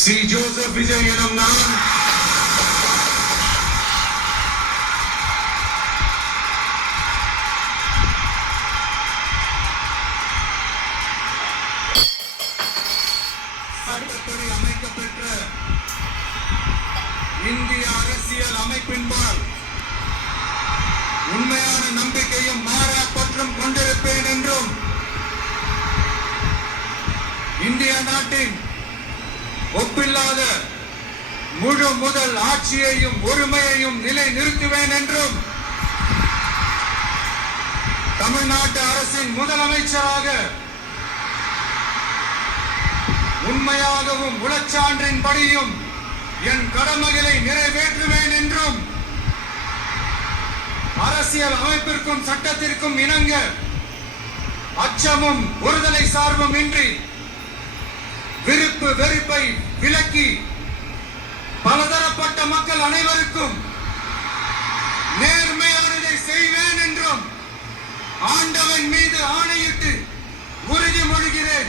C. Joseph Vijay எனும் நான் சட்டப்படி அமைக்கப்பெற்ற இந்திய அரசியல் அமைப்பின்பால் உண்மையான நம்பிக்கையும் மாறா பற்றும் கொண்டிருப்பேன் என்றும் இந்திய நாட்டின் ஒப்பில்லாத முழு முதல் ஆட்சியையும் ஒருமையையும் நிலை நிறுத்துவேன் என்றும் தமிழ்நாட்டு அரசின் முதலமைச்சராக உண்மையாகவும் உளச்சான்றின் படியும் என் கடமைகளை நிறைவேற்றுவேன் என்றும் அரசியல் அமைப்பிற்கும் சட்டத்திற்கும் இணங்க அச்சமும் ஒருதலை சார்பும் இன்றி விருப்பு வெறுப்பை விலக்கி பலதரப்பட்ட மக்கள் அனைவருக்கும் நேர்மையானதை செய்வேன் என்றும் ஆண்டவன் மீது ஆணையிட்டு உறுதிமொழிகிறேன்.